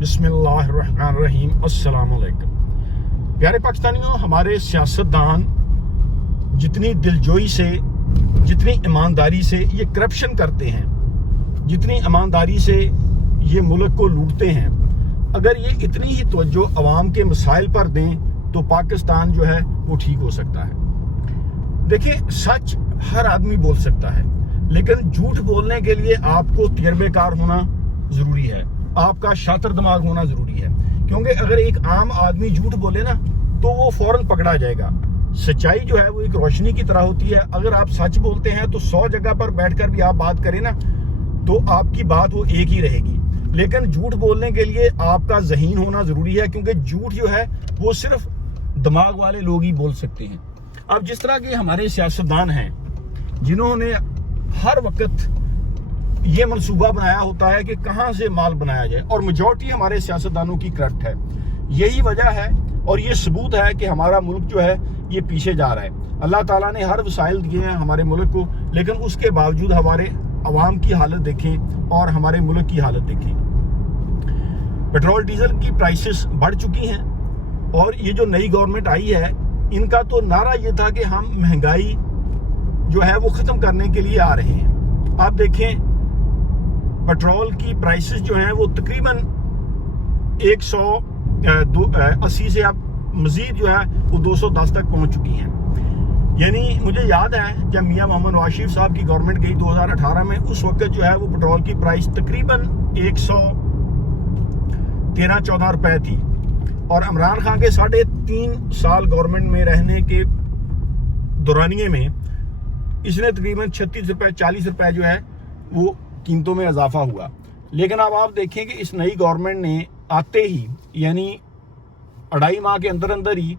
बिस्मिल्लाहिर्रहमानिर्रहीम। अस्सलाम वालेकुम। प्यारे पाकिस्तानियों, हमारे सियासतदान जितनी दिलजोई से, जितनी ईमानदारी से ये करप्शन करते हैं, जितनी ईमानदारी से ये मुल्क को लूटते हैं, अगर ये इतनी ही तवज्जो अवाम के मसाइल पर दें तो पाकिस्तान जो है वो ठीक हो सकता है। देखिए, सच हर आदमी बोल सकता है, लेकिन झूठ बोलने के लिए आपको तजर्बेकार होना ज़रूरी है, आपका शातिर दिमाग होना ज़रूरी है। क्योंकि अगर एक आम आदमी झूठ बोले ना तो वो फौरन पकड़ा जाएगा। सच्चाई जो है वो एक रोशनी की तरह होती है। अगर आप सच बोलते हैं तो 100 जगह पर बैठकर भी आप बात करें ना तो आपकी बात वो एक ही रहेगी। लेकिन झूठ बोलने के लिए आपका ज़हीन होना ज़रूरी है, क्योंकि झूठ जो है वो सिर्फ दिमाग वाले लोग ही बोल सकते हैं। अब जिस तरह के हमारे सियासतदान हैं जिन्होंने हर वक्त ये मंसूबा बनाया होता है कि कहां से माल बनाया जाए, और मेजॉरिटी हमारे सियासतदानों की करप्ट है। यही वजह है और ये सबूत है कि हमारा मुल्क जो है ये पीछे जा रहा है। अल्लाह ताला ने हर वसाइल दिए हैं हमारे मुल्क को, लेकिन उसके बावजूद हमारे अवाम की हालत देखें और हमारे मुल्क की हालत देखें। पेट्रोल डीजल की प्राइसेस बढ़ चुकी हैं, और ये जो नई गवर्नमेंट आई है इनका तो नारा ये था कि हम महंगाई जो है वो ख़त्म करने के लिए आ रहे हैं। आप देखें, पेट्रोल की प्राइसेस जो हैं वो तकरीबन 180 से अब मजीद जो है वो 210 तक पहुंच चुकी हैं। यानी मुझे याद है जब मियां मोहम्मद नवाज शरीफ साहब की गवर्नमेंट गई 2018 में, उस वक्त जो है वो पेट्रोल की प्राइस तकरीबन 113-14 रुपए थी, और इमरान खान के 3.5 साल गवर्नमेंट में रहने के दौरानिए में इसने तकरीबन 36 रुपए 40 रुपए जो है वो कीमतों में इजाफा हुआ। लेकिन अब आप देखें कि इस नई गवर्नमेंट ने आते ही यानी 2.5 माह के अंदर अंदर ही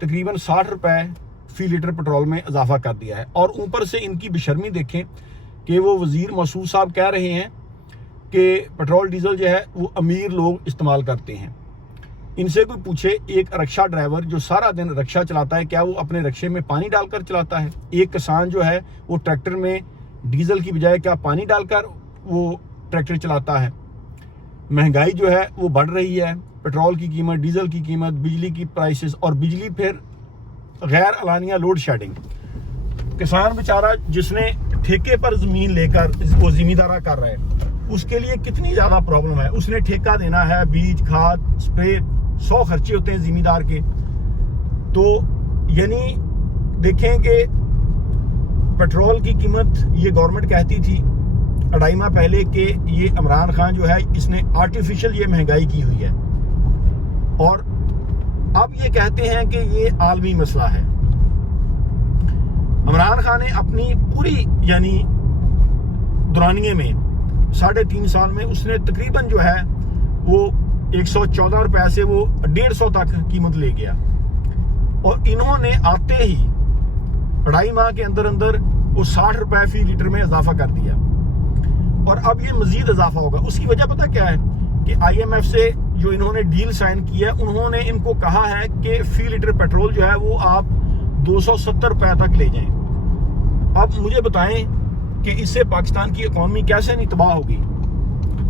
तकरीबन 60 रुपए फी लीटर पेट्रोल में इजाफा कर दिया है। और ऊपर से इनकी बेशर्मी देखें कि वो वजीर मसूद साहब कह रहे हैं कि पेट्रोल डीजल जो है वो अमीर लोग इस्तेमाल करते हैं। इनसे कोई पूछे, एक रक्षा ड्राइवर जो सारा दिन रक्षा चलाता है, क्या वो अपने रक्षे में पानी डालकर चलाता है? एक किसान जो है वो ट्रैक्टर में डीजल की बजाय क्या पानी डालकर वो ट्रैक्टर चलाता है? महंगाई जो है वो बढ़ रही है, पेट्रोल की कीमत, डीजल की कीमत, बिजली की प्राइसेस, और बिजली फिर गैर अलानिया लोड शेडिंग। किसान बेचारा जिसने ठेके पर ज़मीन लेकर वो ज़िम्मेदारा कर रहा है, उसके लिए कितनी ज़्यादा प्रॉब्लम है। उसने ठेका देना है, बीज, खाद, स्प्रे, 100 खर्चे होते हैं ज़िम्मेदार के। तो यानी देखें कि पेट्रोल की कीमत ये गवर्नमेंट कहती थी 2.5 माह पहले कि ये इमरान खान जो है इसने आर्टिफिशियल ये महंगाई की हुई है, और अब ये कहते हैं कि ये आलमी मसला है। इमरान खान ने अपनी पूरी यानी दौरानिए में 3.5 साल में उसने तकरीबन जो है वो 114 रुपए से वो 150 तक कीमत ले गया, और इन्होंने आते ही 2.5 माह के अंदर अंदर वो 60 रुपए फी लीटर में इजाफा कर दिया, और अब ये मजीद इजाफा होगा। उसकी वजह पता क्या है कि IMF से जो इन्होंने डील साइन की है, उन्होंने इनको कहा है कि फी लीटर पेट्रोल जो है वो आप 270 रुपए तक ले जाएं। अब मुझे बताएं कि इससे पाकिस्तान की इकॉनमी कैसे नहीं तबाह होगी?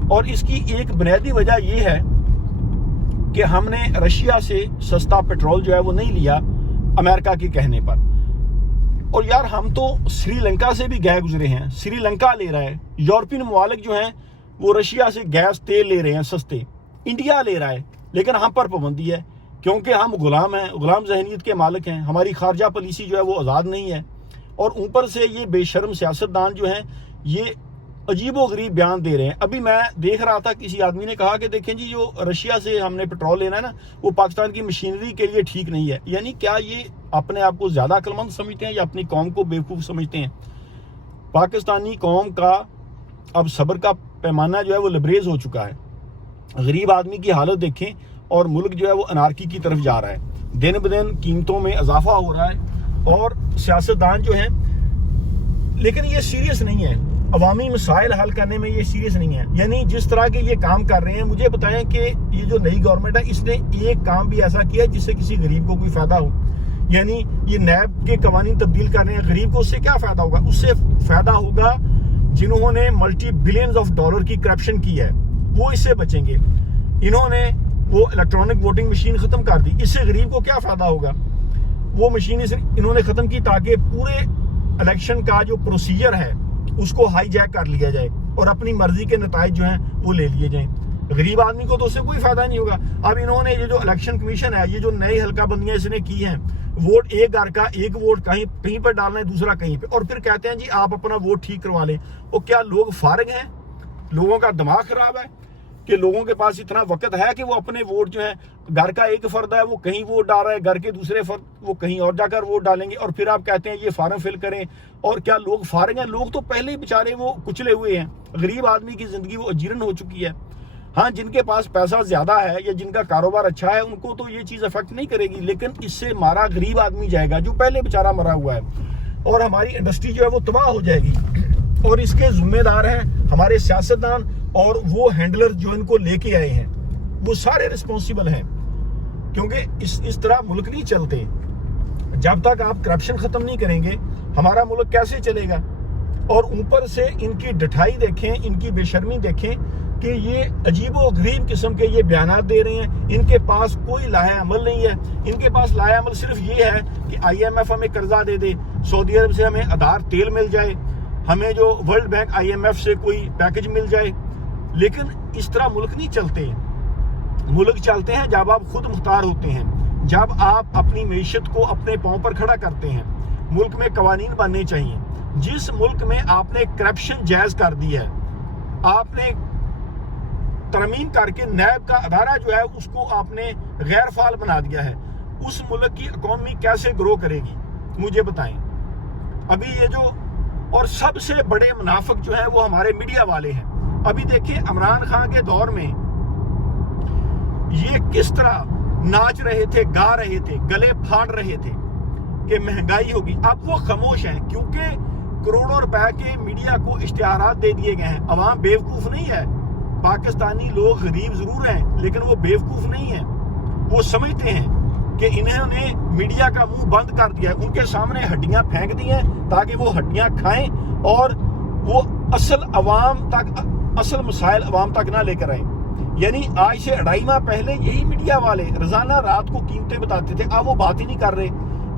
और इसकी एक बुनियादी वजह यह है कि हमने रशिया से सस्ता पेट्रोल जो है वो नहीं लिया अमेरिका के कहने पर। और यार, हम तो श्रीलंका से भी गए गुजरे हैं। श्रीलंका ले रहा है, यूरोपियन ममालिक जो हैं वो रशिया से गैस तेल ले रहे हैं सस्ते, इंडिया ले रहा है, लेकिन हम पर पाबंदी है क्योंकि हम गुलाम हैं, गुलाम जहनीत के मालिक हैं। हमारी खारजा पॉलिसी जो है वो आज़ाद नहीं है, और ऊपर से ये बेशर्म सियासतदान जो हैं ये अजीबो गरीब बयान दे रहे हैं। अभी मैं देख रहा था, किसी आदमी ने कहा कि देखें जी, जो रशिया से हमने पेट्रोल लेना है ना वो पाकिस्तान की मशीनरी के लिए ठीक नहीं है। यानी क्या ये अपने आप को ज़्यादा अक्लमंद समझते हैं या अपनी कौम को बेवकूफ़ समझते हैं? पाकिस्तानी कौम का अब सब्र का पैमाना जो है वो लबरेज हो चुका है। गरीब आदमी की हालत देखें, और मुल्क जो है वो अनारकी की तरफ जा रहा है। दिन ब दिन कीमतों में इजाफा हो रहा है, और सियासतदान जो हैं, लेकिन ये सीरियस नहीं है, अवामी मसाइल हल करने में ये सीरियस नहीं है। यानी जिस तरह के ये काम कर रहे हैं, मुझे बताएं कि ये जो नई गवर्नमेंट है इसने एक काम भी ऐसा किया है जिससे किसी गरीब को कोई फायदा हो? यानी ये नैब के कवानीन तब्दील कर रहे हैं, गरीब को उससे क्या फायदा होगा? उससे फायदा होगा जिन्होंने मल्टी बिलियंस ऑफ डॉलर की करप्शन की है, वो इससे बचेंगे। انہوں نے وہ الیکٹرانک ووٹنگ مشین ختم کر دی. اس سے غریب کو کیا فائدہ ہوگا؟ وہ مشین انہوں نے ختم کی تاکہ پورے الیکشن کا جو پروسیجر ہے اس کو ہائی جیک کر لیا جائے اور اپنی مرضی کے نتائج جو ہیں وہ لے لیے جائیں. غریب آدمی کو تو اس سے کوئی فائدہ نہیں ہوگا. اب انہوں نے یہ جو الیکشن کمیشن ہے، یہ جو نئی حلقہ بندیاں اس نے کی ہیں، ووٹ ایک گھر کا ایک ووٹ کہیں پر ڈالنا ہے، دوسرا کہیں پہ، اور پھر کہتے ہیں جی آپ اپنا ووٹ ٹھیک کروا لیں. وہ کیا لوگ فارغ ہیں؟ لوگوں کا دماغ خراب ہے کہ لوگوں کے پاس اتنا وقت ہے کہ وہ اپنے ووٹ جو ہے، گھر کا ایک فرد ہے وہ کہیں ووٹ ڈال رہا ہے، گھر کے دوسرے فرد وہ کہیں اور جا کر ووٹ ڈالیں گے، اور پھر آپ کہتے ہیں یہ فارم فل کریں. اور کیا لوگ فارغ ہیں؟ لوگ تو پہلے ہی بیچارے وہ کچلے ہوئے ہیں. غریب آدمی کی زندگی وہ اجیرن ہو چکی ہے. ہاں، جن کے پاس پیسہ زیادہ ہے یا جن کا کاروبار اچھا ہے ان کو تو یہ چیز افیکٹ نہیں کرے گی، لیکن اس سے مارا غریب آدمی جائے گا جو پہلے بیچارہ مرا ہوا ہے، اور ہماری انڈسٹری جو ہے وہ تباہ ہو جائے گی. اور اس کے ذمہ دار ہیں ہمارے سیاستدان اور وہ ہینڈلر جو ان کو لے کے آئے ہیں، وہ سارے رسپانسیبل ہیں. کیونکہ اس طرح ملک نہیں چلتے. جب تک آپ کرپشن ختم نہیں کریں گے ہمارا ملک کیسے چلے گا؟ اور اوپر سے ان کی ڈٹھائی دیکھیں، ان کی بے شرمی دیکھیں کہ یہ عجیب و غریب قسم کے یہ بیانات دے رہے ہیں. ان کے پاس کوئی لاہے عمل نہیں ہے. ان کے پاس لاہے عمل صرف یہ ہے کہ IMF ہمیں قرضہ دے دے، سعودی عرب سے ہمیں آدھار تیل مل جائے، ہمیں جو ورلڈ بینک IMF سے کوئی پیکج مل جائے. لیکن اس طرح ملک نہیں چلتے. ملک چلتے ہیں جب آپ خود مختار ہوتے ہیں، جب آپ اپنی معیشت کو اپنے پاؤں پر کھڑا کرتے ہیں. ملک میں قوانین بننے چاہیے. جس ملک میں آپ نے کرپشن جائز کر دی ہے، آپ نے ترمیم کر کے نیب کا ادارہ جو ہے اس کو آپ نے غیر فعال بنا دیا ہے، اس ملک کی اکانومی کیسے گرو کرے گی؟ مجھے بتائیں. ابھی یہ جو اور سب سے بڑے منافق جو ہیں وہ ہمارے میڈیا والے ہیں. ابھی دیکھیں عمران خان کے دور میں یہ کس طرح ناچ رہے تھے، گا رہے تھے، گلے پھاڑ رہے تھے کہ مہنگائی ہوگی. اب وہ خاموش ہیں کیونکہ کروڑوں روپے کے میڈیا کو اشتہارات دے دیے گئے ہیں. عوام بیوقوف نہیں ہے. پاکستانی لوگ غریب ضرور ہیں لیکن وہ بیوقوف نہیں ہیں. وہ سمجھتے ہیں کہ انہوں نے میڈیا کا منہ بند کر دیا ہے، ان کے سامنے ہڈیاں پھینک دی ہیں تاکہ وہ ہڈیاں کھائیں اور وہ اصل مسائل عوام تک نہ لے کر آئیں. یعنی آج سے 2.5 ماہ پہلے یہی میڈیا والے روزانہ رات کو قیمتیں بتاتے تھے، اب وہ بات ہی نہیں کر رہے.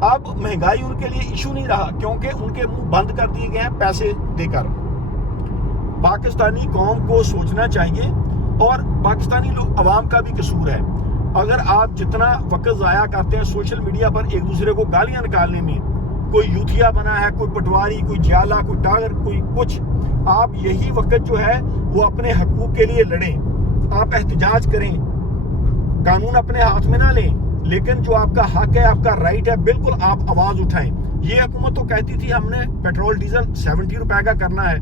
اب مہنگائی ان کے لیے ایشو نہیں رہا کیونکہ ان کے منہ بند کر دیے گئے ہیں پیسے دے کر. پاکستانی قوم کو سوچنا چاہیے، اور پاکستانی عوام کا بھی قصور ہے. اگر آپ جتنا وقت ضائع کرتے ہیں سوشل میڈیا پر ایک دوسرے کو گالیاں نکالنے میں، کوئی یوتھیا بنا ہے، کوئی پٹواری، کوئی جالا، کوئی ٹاگر، کوئی کچھ، آپ یہی وقت جو ہے وہ اپنے حقوق کے لیے لڑیں، آپ احتجاج کریں، قانون اپنے ہاتھ میں نہ لیں، لیکن جو آپ کا حق ہے، آپ کا رائٹ ہے، بالکل آپ آواز اٹھائیں. یہ حکومت تو کہتی تھی ہم نے پیٹرول ڈیزل 70 روپے کا کرنا ہے،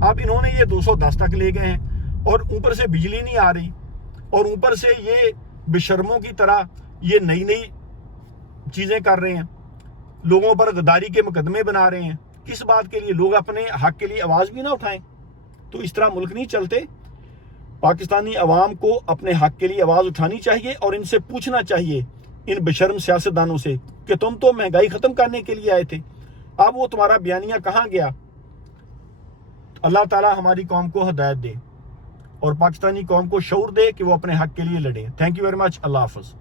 اب انہوں نے یہ 210 تک لے گئے ہیں، اور اوپر سے بجلی نہیں آ رہی، اور اوپر سے یہ بے شرموں کی طرح یہ نئی چیزیں کر رہے ہیں، لوگوں پر غداری کے مقدمے بنا رہے ہیں. کس بات کے لیے؟ لوگ اپنے حق کے لیے آواز بھی نہ اٹھائیں. تو اس طرح ملک نہیں چلتے. پاکستانی عوام کو اپنے حق کے لیے آواز اٹھانی چاہیے اور ان سے پوچھنا چاہیے، ان بے شرم سیاستدانوں سے، کہ تم تو مہنگائی ختم کرنے کے لیے آئے تھے، اب وہ تمہارا بیانیہ کہاں گیا؟ اللہ تعالیٰ ہماری قوم کو ہدایت دے اور پاکستانی قوم کو شعور دے کہ وہ اپنے حق کے لیے لڑیں. Thank you very much. اللہ حافظ.